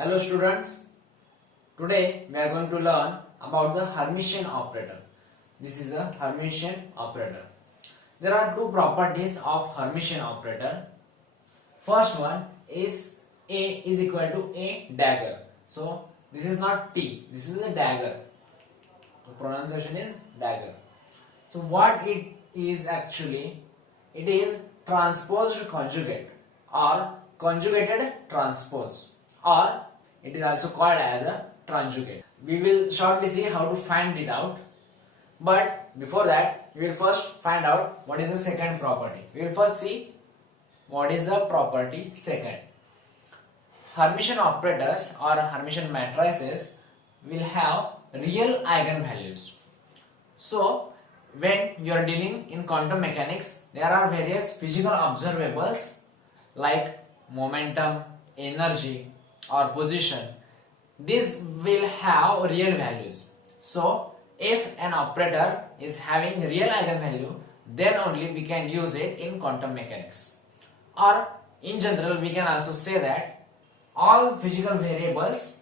Hello students, today we are going to learn about the Hermitian operator. This is a Hermitian operator. There are two properties of Hermitian operator. First one is A is equal to A dagger. So this is not T, this is a dagger. The pronunciation is dagger. So what it is actually, it is transposed conjugate or conjugated transpose, or it is also called as a conjugate. We will shortly see how to find it out, but before that we will first find out what is the second property. We will first see what is the property second. Hermitian operators or Hermitian matrices will have real eigenvalues. So when you are dealing in quantum mechanics, there are various physical observables like momentum, energy or position. These will have real values. So if an operator is having real eigenvalue, then only we can use it in quantum mechanics. Or in general we can also say that all physical variables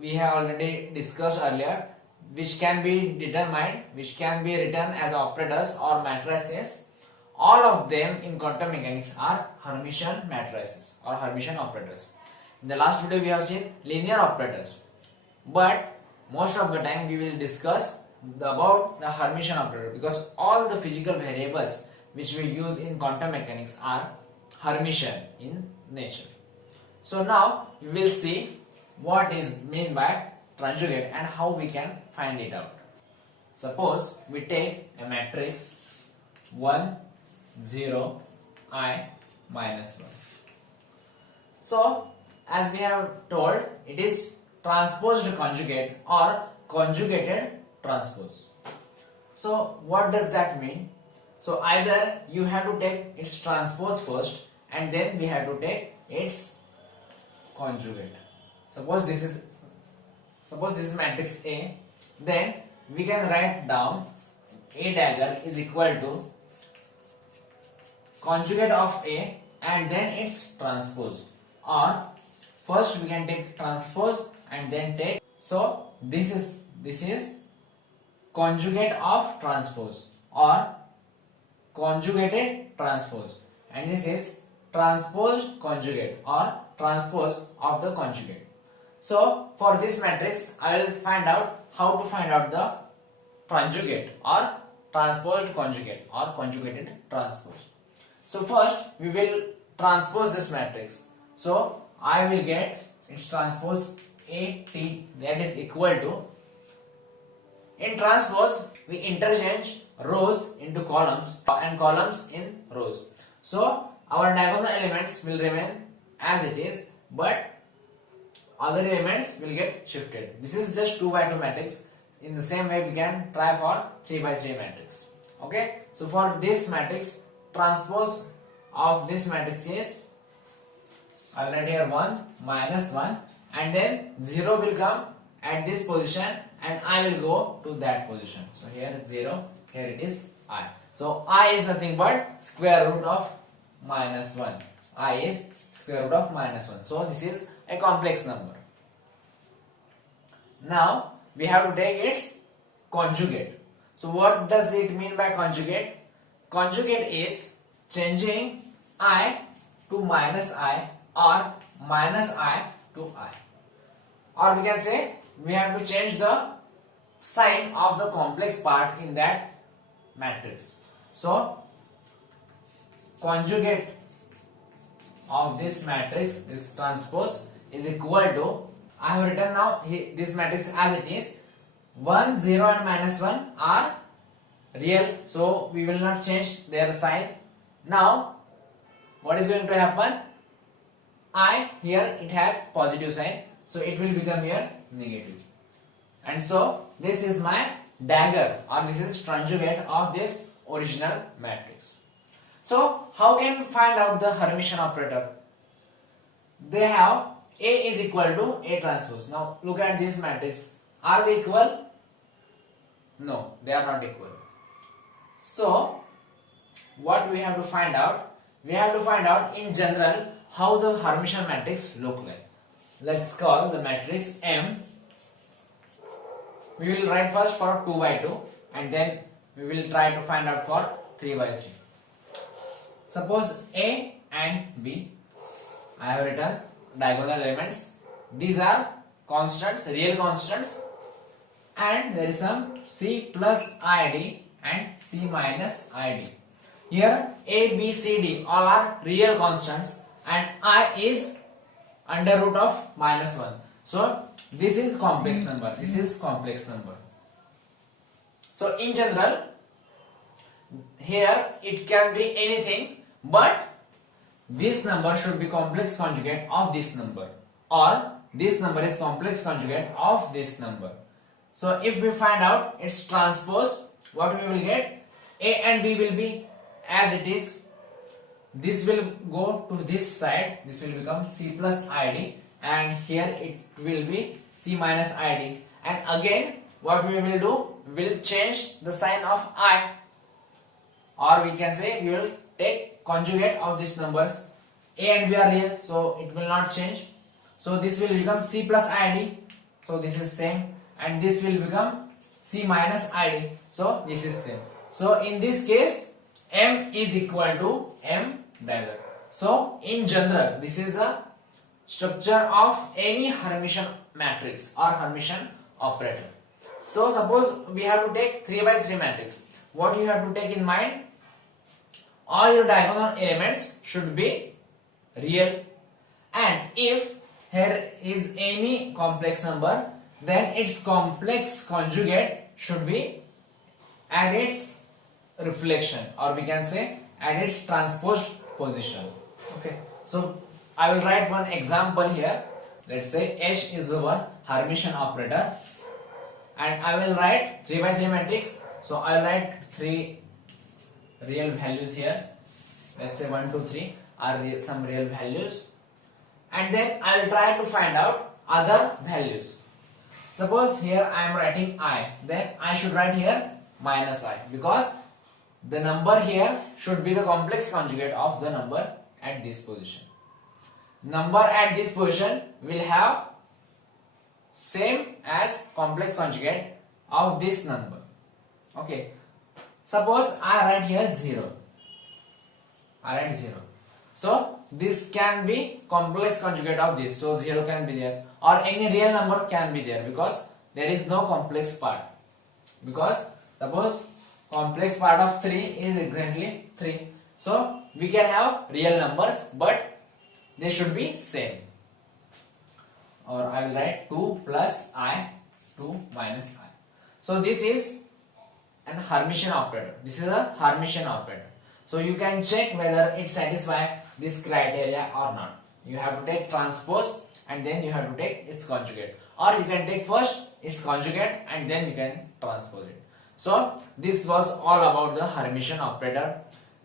we have already discussed earlier, which can be determined, which can be written as operators or matrices, all of them in quantum mechanics are Hermitian matrices or Hermitian operators. In the last video we have seen linear operators, but most of the time we will discuss about the Hermitian operator, because all the physical variables which we use in quantum mechanics are Hermitian in nature. So now we will see what is meant by conjugate and how we can find it out. Suppose we take a matrix 1 0 I minus 1. So as we have told, it is transposed conjugate or conjugated transpose. So what does that mean? So either you have to take its transpose first and then we have to take its conjugate. Suppose this is matrix A, then we can write down A dagger is equal to conjugate of A and then its transpose, or first we can take transpose and then take, so this is conjugate of transpose or conjugated transpose, and this is transposed conjugate or transpose of the conjugate. So for this matrix I will find out how to find out the conjugate or transposed conjugate or conjugated transpose. So first we will transpose this matrix. So I will get its transpose AT, that is equal to, in transpose we interchange rows into columns and columns in rows. So our diagonal elements will remain as it is, but other elements will get shifted. This is just 2 by 2 matrix. In the same way we can try for 3 by 3 matrix. Okay, so for this matrix, transpose of this matrix is, I'll write here 1 minus 1, and then 0 will come at this position and I will go to that position. So here 0, here it is I. So I is nothing but square root of minus 1. I is square root of minus 1. So this is a complex number. Now we have to take its conjugate. So what does it mean by conjugate? Conjugate is changing I to minus I or minus I to I. Or we can say we have to change the sign of the complex part in that matrix. So conjugate of this matrix, this transpose, is equal to, I have written now this matrix as it is. 1 0 and minus 1 are real, so we will not change their sign. Now what is going to happen? I here it has positive sign, so it will become here negative, and so this is my dagger or this is conjugate of this original matrix. So how can we find out the Hermitian operator? They have A is equal to A transpose. Now look at this matrix. Are they equal? No, they are not equal. So what we have to find out? We have to find out in general how the Hermitian matrix look like. let's call the matrix M. We will write first for 2 by 2 and then we will try to find out for 3 by 3. Suppose A and B, I have written diagonal elements. These are constants, real constants, and there is some C plus ID and C minus ID. Here A, B, C, D all are real constants and I is under root of minus 1. So this is complex number. This is complex number. So in general, here it can be anything, but this number should be complex conjugate of this number, or this number is complex conjugate of this number. So if we find out its transpose, what we will get? A and B will be as it is. This will go to this side. This will become C plus ID, and here it will be C minus ID. And again, what we will do? We will change the sign of I, or we can say we will take conjugate of these numbers. A and B are real, so it will not change. So this will become C plus ID. So this is same, and this will become C minus ID. So this is same. So in this case, M is equal to M dagger. So in general, this is the structure of any Hermitian matrix or Hermitian operator. So suppose we have to take 3 by 3 matrix. What you have to take in mind? All your diagonal elements should be real, and if here is any complex number, then its complex conjugate should be at its reflection, or we can say at its transposed position. Okay, so I will write one example here. Let's say H is the one Hermitian operator, and I will write 3 by 3 matrix. So I will write 3 real values here. Let's say 1, 2, 3 are some real values, and then I will try to find out other values. Suppose here I am writing I, then I should write here minus I, because the number here should be the complex conjugate of the number at this position. Number at this position will have same as complex conjugate of this number. Okay, suppose I write here 0. I write 0. So this can be complex conjugate of this. So 0 can be there, or any real number can be there, because there is no complex part. Because suppose complex part of 3 is exactly 3. So we can have real numbers, but they should be same. Or I will write 2 plus I, 2 minus I. So this is an Hermitian operator. This is a Hermitian operator. So you can check whether it satisfies this criteria or not. You have to take transpose and then you have to take its conjugate, or you can take first its conjugate and then you can transpose it. So this was all about the Hermitian operator.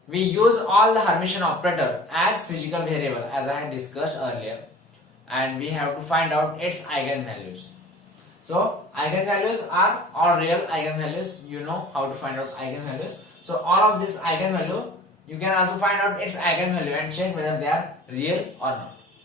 We use all the Hermitian operator as physical variable, as I had discussed earlier, and we have to find out its eigenvalues. So eigenvalues are all real eigenvalues. You know how to find out eigenvalues. So all of this eigenvalue, you can also find out its eigenvalue and check whether they are real or not.